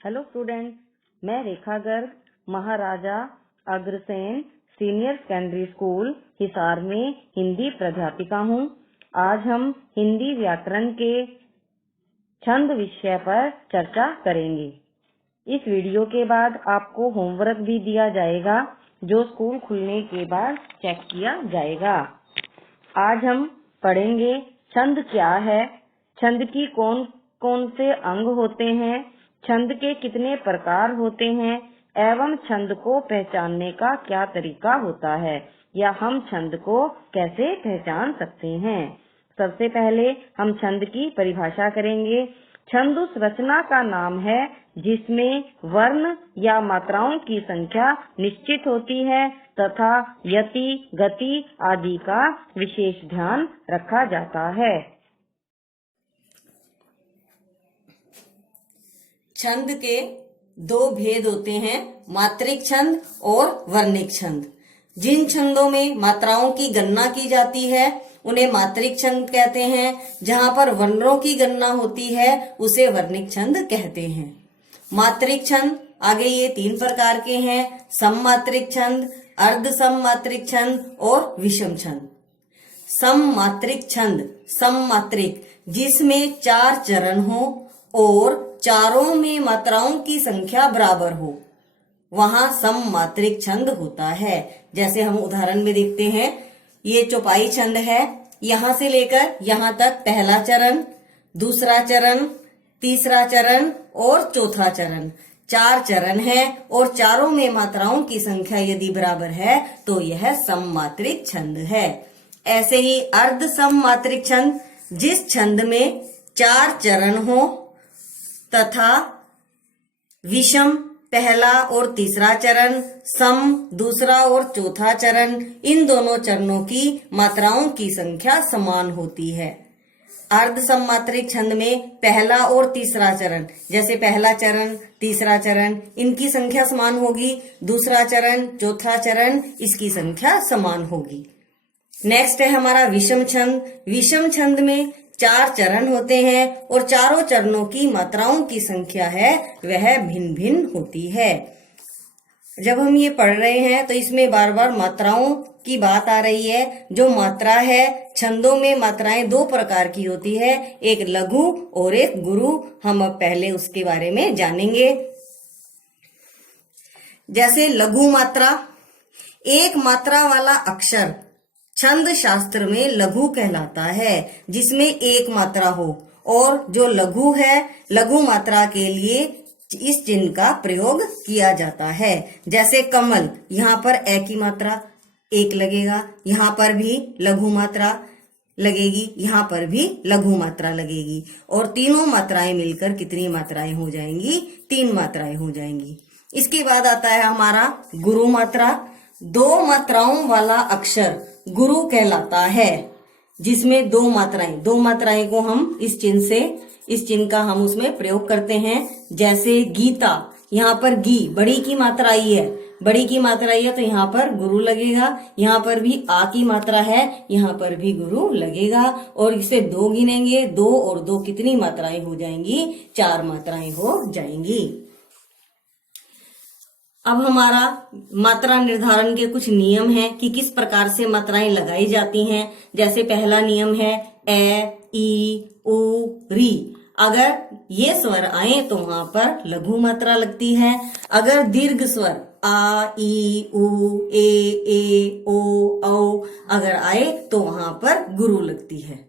Hello students, मैं Rekha Garg Maharaja Agrasen senior secondary school Hisar में हिंदी प्राध्यापिका हूँ। आज हम हिंदी व्याकरण के छंद विषय पर चर्चा करेंगे। इस वीडियो के बाद आपको होमवर्क भी दिया जाएगा जो स्कूल खुलने के बाद चेक किया जाएगा। आज हम पढ़ेंगे छंद क्या है, छंद की कौन कौन से अंग होते हैं, छंद के कितने प्रकार होते हैं एवं छंद को पहचानने का क्या तरीका होता है या हम छंद को कैसे पहचान सकते हैं। सबसे पहले हम छंद की परिभाषा करेंगे। छंद उस रचना का नाम है जिसमें वर्ण या मात्राओं की संख्या निश्चित होती है तथा यति, गति आदि का विशेष ध्यान रखा जाता है। छंद के दो भेद होते हैं, मात्रिक छंद और वर्णिक छंद। जिन छंदों में मात्राओं की गणना की जाती है उन्हें मात्रिक छंद कहते हैं। जहां पर वर्णों की गणना होती है उसे वर्णिक छंद कहते हैं। मात्रिक छंद आगे ये 3 प्रकार के हैं: सममात्रिक छंद, अर्ध सममात्रिक छंद और विषम छंद। सममात्रिक छंद सममात्रिक जिसमें 4 चरण हो और चारों में मात्राओं की संख्या बराबर हो, वहां सममात्रिक छंद होता है। जैसे हम उदाहरण में देखते हैं, ये चौपाई छंद है। यहां से लेकर यहां तक पहला चरण, दूसरा चरण, तीसरा चरण और चौथा चरण, 4 चरण है और चारों में मात्राओं की संख्या यदि बराबर है तो यह सममात्रिक छंद है। ऐसे ही अर्ध सममात्रिक छंद जिस छंद में 4 चरण हो तथा विषम पहला और तीसरा चरण, सम दूसरा और चौथा चरण, इन दोनों चरणों की मात्राओं की संख्या समान होती है। अर्ध सममात्रिक छंद में पहला और तीसरा चरण, जैसे पहला चरण, तीसरा चरण, इनकी संख्या समान होगी। दूसरा चरण, चौथा चरण, इसकी संख्या समान होगी। नेक्स्ट है हमारा विषम छंद। विषम छंद में 4 चरण होते हैं और चारों चरणों की मात्राओं की संख्या है वह भिन्न भिन्न होती है। जब हम ये पढ़ रहे हैं तो इसमें बार बार मात्राओं की बात आ रही है। जो मात्रा है, छंदों में मात्राएं 2 प्रकार की होती है, एक लघु और एक गुरु। हम अब पहले उसके बारे में जानेंगे। जैसे लघु मात्रा, एक मात्रा वाला अक्षर छंद शास्त्र में लघु कहलाता है, जिसमें एक मात्रा हो। और जो लघु है, लघु मात्रा के लिए इस चिन्ह का प्रयोग किया जाता है। जैसे कमल, यहाँ पर ए की मात्रा 1 लगेगा, यहाँ पर भी लघु मात्रा लगेगी, यहाँ पर भी लघु मात्रा लगेगी और तीनों मात्राएं मिलकर कितनी मात्राएं हो जाएंगी? 3 मात्राएं हो जाएंगी। इसके बाद आता है हमारा गुरु मात्रा। 2 मात्राओं वाला अक्षर गुरु कहलाता है, जिसमें 2 मात्राएं को हम इस चिन्ह का हम उसमें प्रयोग करते हैं। जैसे गीता, यहाँ पर गी बड़ी की मात्रा आई है, तो यहाँ पर गुरु लगेगा। यहाँ पर भी आ की मात्रा है, यहाँ पर भी गुरु लगेगा। और इसे 2 गिनेंगे, 2 और 2 कितनी मात्राएं हो जाएंगी? 4 मात्राएं हो जाएंगी। अब हमारा मात्रा निर्धारण के कुछ नियम हैं कि किस प्रकार से मात्राएं लगाई जाती हैं। जैसे पहला नियम है ए, ई, उ, री। अगर ये स्वर आए तो वहां पर लघु मात्रा लगती है। अगर दीर्घ स्वर आ, ई, उ, ए, ओ, औ अगर आए तो वहां पर गुरु लगती है।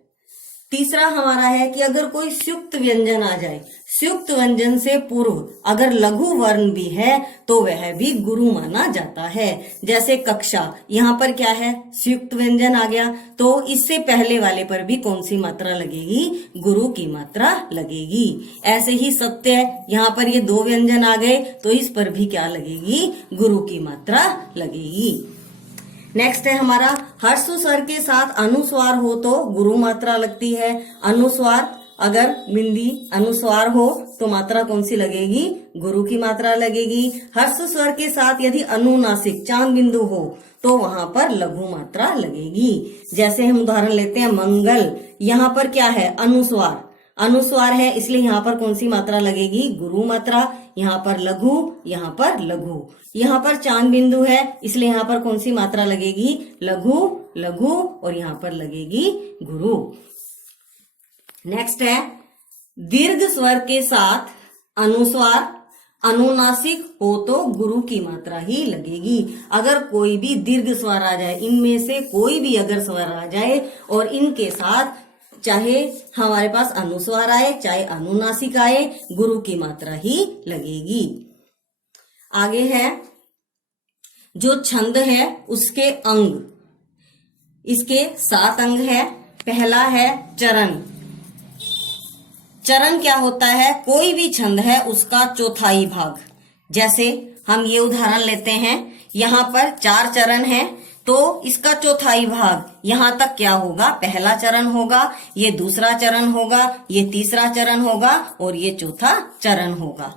तीसरा हमारा है कि अगर कोई संयुक्त व्यंजन आ जाए, संयुक्त व्यंजन से पूर्व अगर लघु वर्ण भी है तो वह भी गुरु माना जाता है। जैसे कक्षा, यहाँ पर क्या है? संयुक्त व्यंजन आ गया, तो इससे पहले वाले पर भी कौन सी मात्रा लगेगी? गुरु की मात्रा लगेगी। ऐसे ही सत्य, यहाँ पर ये 2 व्यंजन आ गए तो इस पर भी क्या लगेगी? गुरु की मात्रा लगेगी। नेक्स्ट है हमारा ह्रस्व स्वर के साथ अनुस्वार हो तो गुरु मात्रा लगती है। अनुस्वार, अगर बिंदी अनुस्वार हो तो मात्रा कौन सी लगेगी? गुरु की मात्रा लगेगी। ह्रस्व स्वर के साथ यदि अनुनासिक चांद बिंदु हो तो वहां पर लघु मात्रा लगेगी। जैसे हम उदाहरण लेते हैं मंगल, यहाँ पर क्या है? अनुस्वार। अनुस्वार है इसलिए यहाँ पर कौन सी मात्रा लगेगी? गुरु मात्रा। यहाँ पर लघु, यहाँ पर लघु। यहाँ पर चांद बिंदु है इसलिए यहाँ पर कौन सी मात्रा लगेगी? लघु, लघु और यहाँ पर लगेगी गुरु। नेक्स्ट है दीर्घ स्वर के साथ अनुस्वार अनुनासिक हो तो गुरु की मात्रा ही लगेगी। अगर कोई भी दीर्घ स्वर आ जाए, इनमें से कोई भी अगर स्वर आ जाए और इनके साथ चाहे हमारे पास अनुस्वार आए चाहे अनुनासिक आए, गुरु की मात्रा ही लगेगी। आगे है जो छंद है उसके अंग, इसके 7 अंग है। पहला है चरण। चरण क्या होता है? कोई भी छंद है उसका चौथाई भाग। जैसे हम ये उदाहरण लेते हैं, यहाँ पर 4 चरण है तो इसका चौथाई भाग यहाँ तक क्या होगा? पहला चरण होगा, ये दूसरा चरण होगा, ये तीसरा चरण होगा और ये चौथा चरण होगा।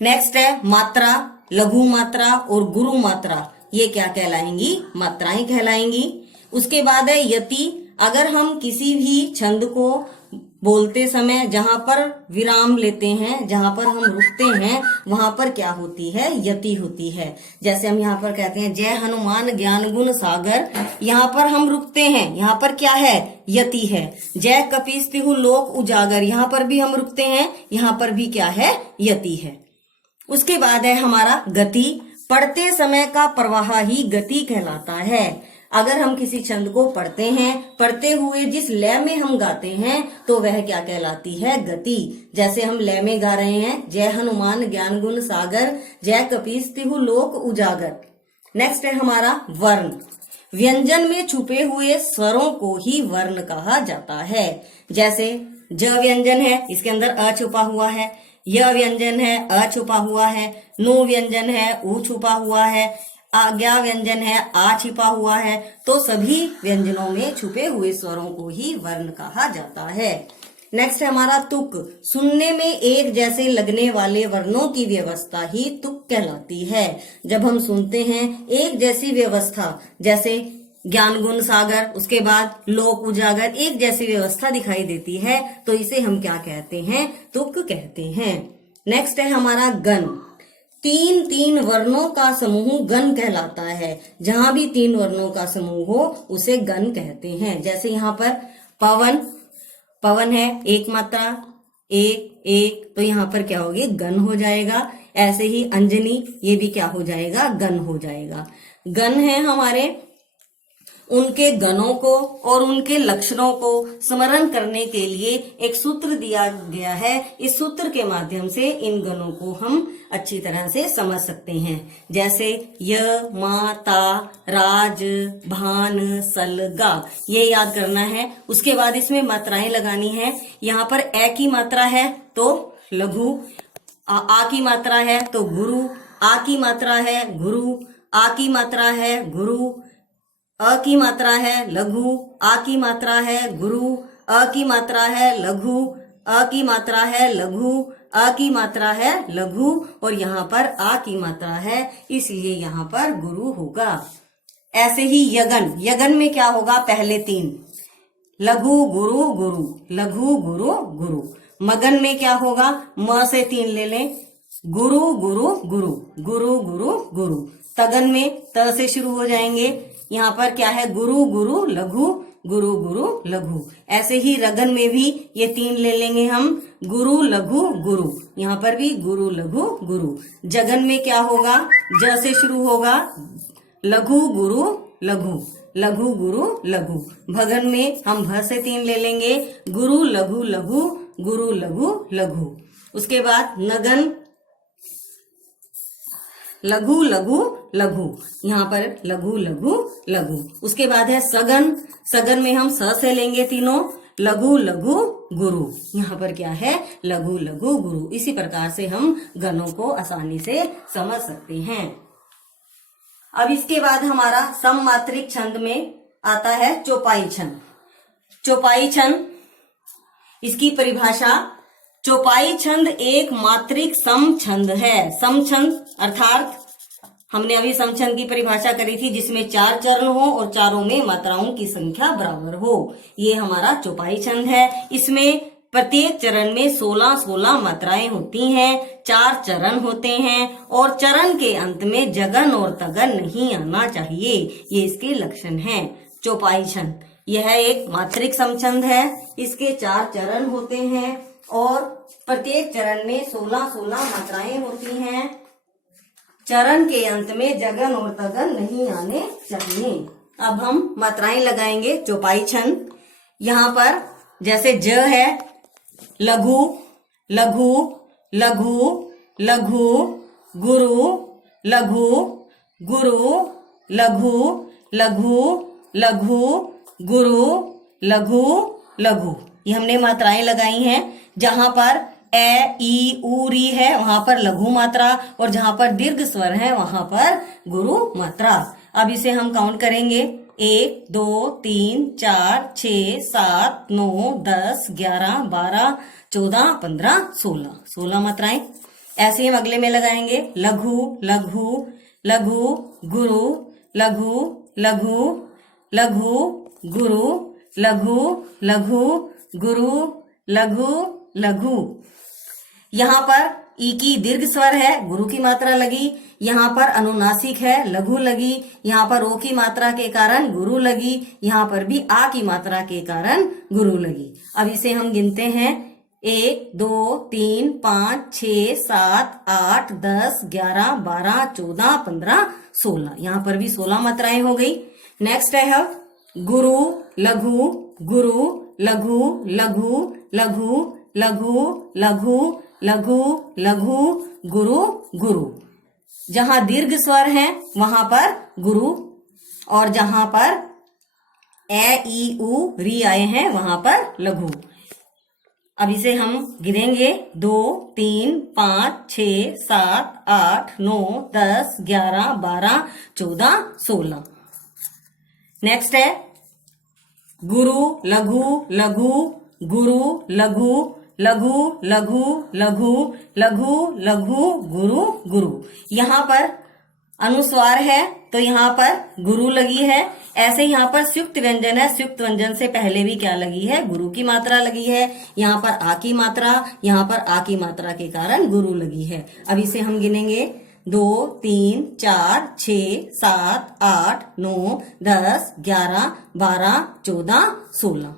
नेक्स्ट है मात्रा, लघु मात्रा और गुरु मात्रा। ये क्या कहलाएंगी? मात्राएं कहलाएंगी। उसके बाद है यति। अगर हम किसी भी छंद को बोलते समय जहां पर विराम लेते हैं, जहां पर हम रुकते हैं, वहां पर क्या होती है? यति होती है। जैसे हम यहाँ पर कहते हैं जय हनुमान ज्ञान गुण सागर, यहाँ पर हम रुकते हैं, यहाँ पर क्या है? यति है। जय कपीस तिहु लोक उजागर, यहाँ पर भी हम रुकते हैं, यहाँ पर भी क्या है? यति है। उसके बाद है हमारा गति। पढ़ते समय का प्रवाह ही गति कहलाता है। अगर हम किसी छंद को पढ़ते हैं, पढ़ते हुए जिस लय में हम गाते हैं तो वह क्या कहलाती है? गति। जैसे हम लय में गा रहे हैं जय हनुमान ज्ञान गुण सागर, जय कपीस तिहु लोक उजागर। नेक्स्ट है हमारा वर्ण। व्यंजन में छुपे हुए स्वरों को ही वर्ण कहा जाता है। जैसे ज व्यंजन है, इसके अंदर अ छुपा हुआ है। य व्यंजन है, अ छुपा हुआ है। नु व्यंजन है, उ छुपा हुआ है। आज्ञा व्यंजन है, आ छिपा हुआ है। तो सभी व्यंजनों में छुपे हुए स्वरों को ही वर्ण कहा जाता है। नेक्स्ट है हमारा तुक। सुनने में एक जैसे लगने वाले वर्णों की व्यवस्था ही तुक कहलाती है। जब हम सुनते हैं एक जैसी व्यवस्था, जैसे ज्ञान गुण सागर, उसके बाद लोक उजागर, एक जैसी व्यवस्था दिखाई देती है तो इसे हम क्या कहते हैं? तुक कहते हैं। नेक्स्ट है हमारा गण। 3 वर्णों का समूह गण कहलाता है। जहां भी 3 वर्णों का समूह हो उसे गण कहते हैं। जैसे यहाँ पर पवन, पवन है, एक मात्रा, एक एक, तो यहाँ पर क्या होगी? गण हो जाएगा। ऐसे ही अंजनी, ये भी क्या हो जाएगा? गण हो जाएगा। गण है हमारे, उनके गणों को और उनके लक्षणों को स्मरण करने के लिए एक सूत्र दिया गया है। इस सूत्र के माध्यम से इन गणों को हम अच्छी तरह से समझ सकते हैं। जैसे य, मा, ता, राज, भान, सल, गा, ये याद करना है। उसके बाद इसमें मात्राएं लगानी है। यहाँ पर ए की मात्रा है तो लघु, आ की मात्रा है तो गुरु, आ की मात्रा है गुरु, आ की मात्रा है गुरु, अ की मात्रा है लघु, आ की मात्रा है गुरु, अ की मात्रा है लघु, अ की मात्रा है लघु, अ की मात्रा है लघु और यहाँ पर आ की मात्रा है, इसलिए यहाँ पर गुरु होगा। ऐसे ही यगन, यगन में क्या होगा? पहले 3 लघु गुरु गुरु, लघु गुरु गुरु। मगन में क्या होगा? म से 3 ले लें, गुरु गुरु गुरु, गुरु गुरु गुरु। तगन में त से शुरू हो जाएंगे, यहाँ पर क्या है? गुरु गुरु लघु, गुरु गुरु लघु। ऐसे ही रगन में भी ये 3 ले लेंगे हम, गुरु लघु गुरु, यहाँ पर भी गुरु लघु गुरु। जगन में क्या होगा? ज से शुरू होगा, लघु गुरु लघु, लघु गुरु लघु। भगन में हम भ से 3 ले लेंगे, गुरु लघु लघु, गुरु लघु लघु। उसके बाद नगन, लघु लघु लघु, यहाँ पर लघु लघु लघु। उसके बाद है सगन, सगन में हम स से लेंगे तीनों, लघु लघु गुरु, यहाँ पर क्या है? लघु लघु गुरु। इसी प्रकार से हम गणों को आसानी से समझ सकते हैं। अब इसके बाद हमारा सममात्रिक छंद में आता है चौपाई छंद। चौपाई छंद, इसकी परिभाषा, चौपाई छंद एक मात्रिक सम छंद है। सम छंद अर्थात हमने अभी सम छंद की परिभाषा करी थी जिसमें 4 चरण हो और चारों में मात्राओं की संख्या बराबर हो। ये हमारा चौपाई छंद है। इसमें प्रत्येक चरण में 16-16 मात्राएं होती हैं, 4 चरण होते हैं और चरण के अंत में जगन और तगन नहीं आना चाहिए। ये इसके लक्षण हैं। चौपाई छंद, यह एक मात्रिक समछंद है। इसके 4 चरण होते हैं और प्रत्येक चरण में 16-16 मात्राएं होती हैं। चरण के अंत में जगन और तगन नहीं आने चाहिए। अब हम मात्राएं लगाएंगे चौपाई छंद। यहाँ पर जैसे ज है, लघु लघु लघु लघु, गुरु लघु गुरु लघु लघु लघु, गुरु लघु लघु। ये हमने मात्राएं लगाई हैं। जहां पर ए ई उ री है वहां पर लघु मात्रा और जहां पर दीर्घ स्वर है वहां पर गुरु मात्रा। अब इसे हम काउंट करेंगे। 1 2 3 4 6 7 9 10 11 12 14 15 16, 16 मात्राएं। ऐसे ही हम अगले में लगाएंगे। लघु लघु लघु, गुरु लघु लघु लघु, गुरु लघु लघु गुरु लघु लघु। यहाँ पर ई की दीर्घ स्वर है, गुरु की मात्रा लगी। यहाँ पर अनुनासिक है, लघु लगी। यहाँ पर ओ की मात्रा के कारण गुरु लगी। यहाँ पर भी आ की मात्रा के कारण गुरु लगी। अब इसे हम गिनते हैं। 1 2 3 5 6 7 8 10 11 12 14 15 16। यहाँ पर भी 16 मात्राएं हो गई। नेक्स्ट है गुरु लघु गुरु लघु लघु लघु लघु लघु लघु लघु, गुरु गुरु। जहां दीर्घ स्वर है वहां पर गुरु और जहां पर ए ई उ री आए हैं वहां पर लघु। अब इसे हम गिनेंगे। 2 3 5 6 7 8 9 10 11 12 14 16। नेक्स्ट है गुरु लघु लघु गुरु लघु लघु लघु लघु लघु लघु, गुरु गुरु। यहाँ पर अनुस्वार है तो यहाँ पर गुरु लगी है। ऐसे यहाँ पर संयुक्त व्यंजन है, संयुक्त व्यंजन से पहले भी क्या लगी है? गुरु की मात्रा लगी है। यहाँ पर आ की मात्रा, यहाँ पर आ की मात्रा के कारण गुरु लगी है। अब इसे हम गिनेंगे। 2 3 4 6 7 8 9 10 11 12 14 16।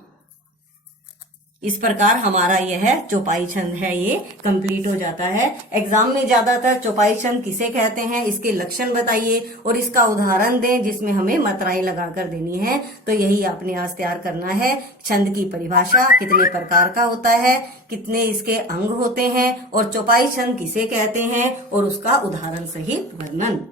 इस प्रकार हमारा यह चौपाई छंद है, ये कंप्लीट हो जाता है। एग्जाम में ज्यादातर चौपाई छंद किसे कहते हैं, इसके लक्षण बताइए और इसका उदाहरण दें जिसमें हमें मात्राएं लगाकर देनी है। तो यही आपने आज तैयार करना है। छंद की परिभाषा, कितने प्रकार का होता है, कितने इसके अंग होते हैं और चौपाई छंद किसे कहते हैं और उसका उदाहरण सहित वर्णन।